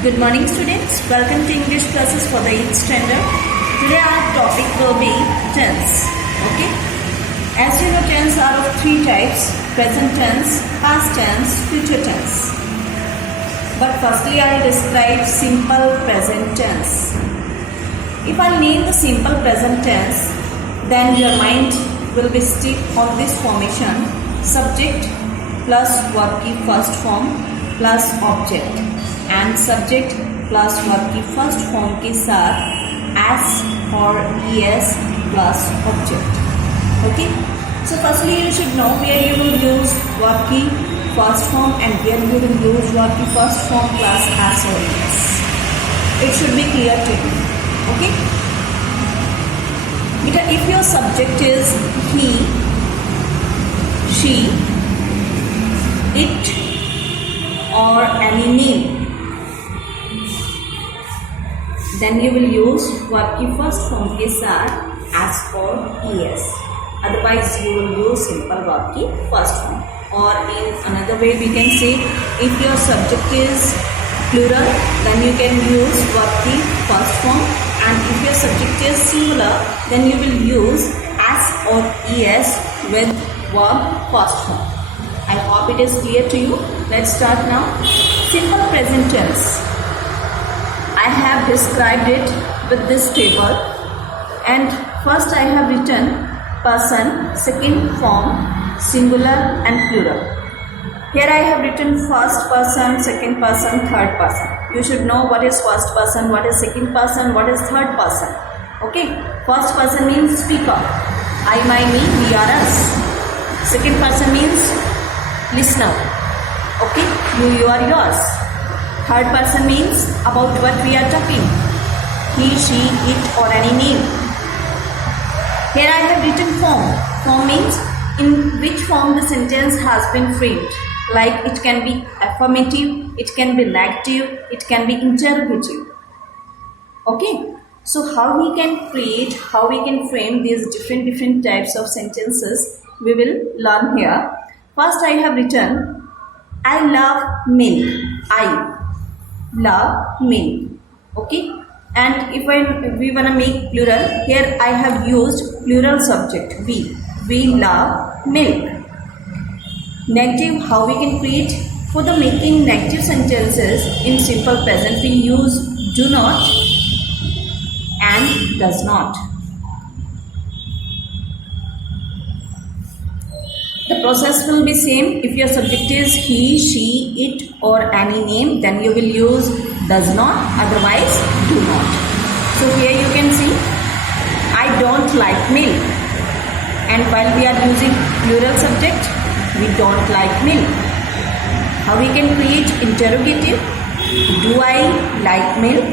Good morning students, welcome to English classes for the 8th standard. Today our topic will be tense. Okay. As you know, tense are of three types: present tense, past tense, future tense. But firstly I will describe simple present tense. If I name the simple present tense, then your mind will be stick on this formation: subject plus verb की first form plus object, and subject plus verb की first form के साथ as or es plus object. Okay. So firstly you should know where you will use verb की first form and where you will use verb की first form plus as or es. It should be clear to you. Okay. If your subject is he, she, it or any name, then you will use verb की first form के साथ as or es. Otherwise you will use simple verb की first form. Or in another way we can say, if your subject is plural, then you can use verb की first form, and if your subject is singular, then you will use as or es with verb first form. I hope it is clear to you. Let's start now. Simple present tense. I have described it with this table, and first I have written person, second form, singular and plural. Here I have written first person, second person, third person. You should know what is first person, what is second person, what is third person. Okay. First person means speaker. I, my, me, we are us. Second person means listener. Okay. You are yours. Third person means about what we are talking. He, she, it or any name. Here I have written form. Form means in which form the sentence has been framed. Like it can be affirmative, it can be negative, it can be interrogative. Okay. So how we can create, how we can frame these different types of sentences, we will learn here. First I have written, I love milk. I love milk. Okay. And if we want to make plural, here I have used plural subject, we. We love milk. Negative, how we can create? For the making negative sentences in simple present, we use do not and does not. The process will be same. If your subject is he, she, it or any name, then you will use does not, otherwise do not. So here you can see, I don't like milk. And while we are using plural subject, we don't like milk. How we can create interrogative? Do I like milk?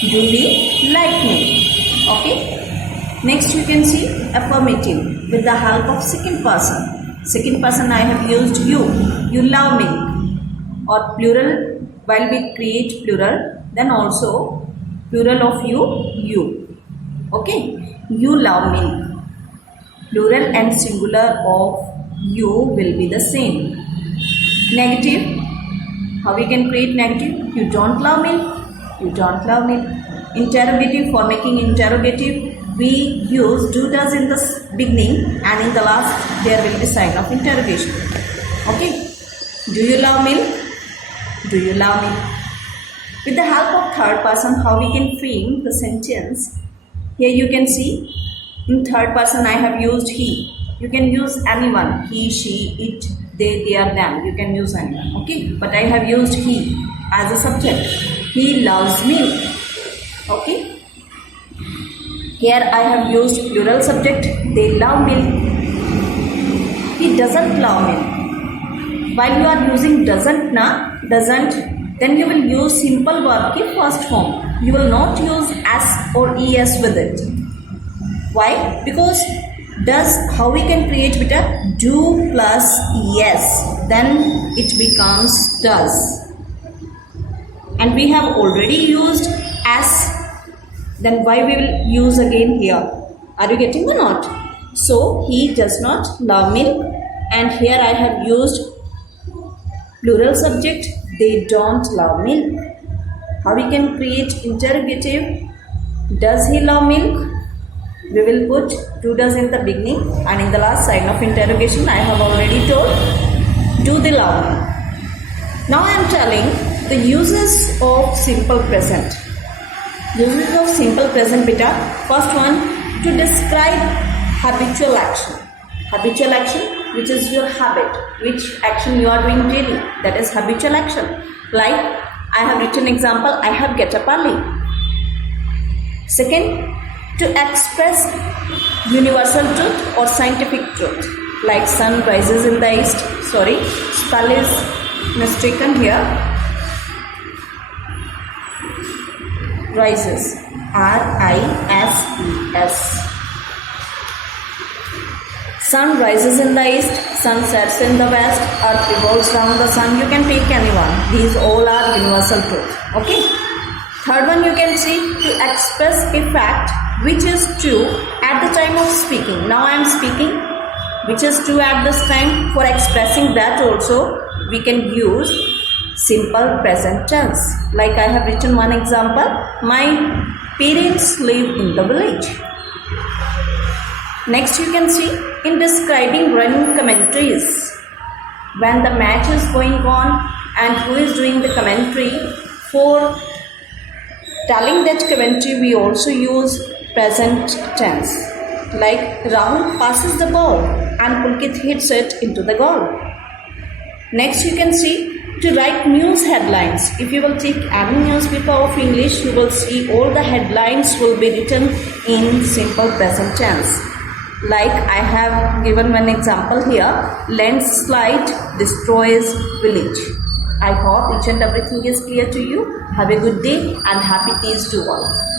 Do we like milk? Okay. Next you can see affirmative with the help of second person. Second person I have used you. You love milk. Or plural, while we create plural, then also plural of you. Okay. You love milk. Plural and singular of you will be the same. Negative. How we can create negative? You don't love milk. You don't love milk. Interrogative. For making interrogative, we use do does in the beginning, and in the last there will be sign of interrogation. Okay. Do you love milk? Do you love milk? With the help of third person, how we can frame the sentence? Here you can see, in third person I have used he. You can use anyone. He, she, it, they, their, them. You can use anyone. Okay. But I have used he as a subject. He loves milk. Okay. Here I have used plural subject. They love milk. He doesn't love milk. While you are using doesn't, then you will use simple verb की first form. You will not use as or es with it. Why? Because does, how we can create with a do plus yes, then it becomes does. And we have already used as, then why we will use again here? Are you getting or not? So he does not love milk, and here I have used plural subject, they don't love milk. How we can create interrogative? Does he love milk? We will put do does in the beginning, and in the last sign of interrogation I have already told, do they love milk? Now I am telling the uses of simple present. Uses of simple present beta. First one, to describe habitual action. Habitual action, which is your habit, which action you are doing daily, that is habitual action. Like I have written example, I have get up early. Second, to express universal truth or scientific truth, like sun rises in the east. Sorry, spell is mistaken here. Rises, R-I-S-E-S. Sun rises in the east, sun sets in the west, earth revolves around the sun. You can take anyone. These all are universal truth. Okay. Third one, you can see to express a fact which is true at the time of speaking. Now I am speaking, which is true at this time. For expressing that also, we can use simple present tense. Like I have written one example. My parents live in the village. Next you can see in describing running commentaries. When the match is going on and who is doing the commentary, for telling that commentary we also use present tense. Like Rahul passes the ball and Pulkit hits it into the goal. Next you can see to write news headlines. If you will take any newspaper of English, you will see all the headlines will be written in simple present tense. Like I have given one example here, landslide destroys village. I hope each and everything is clear to you. Have a good day and happy Teas to all.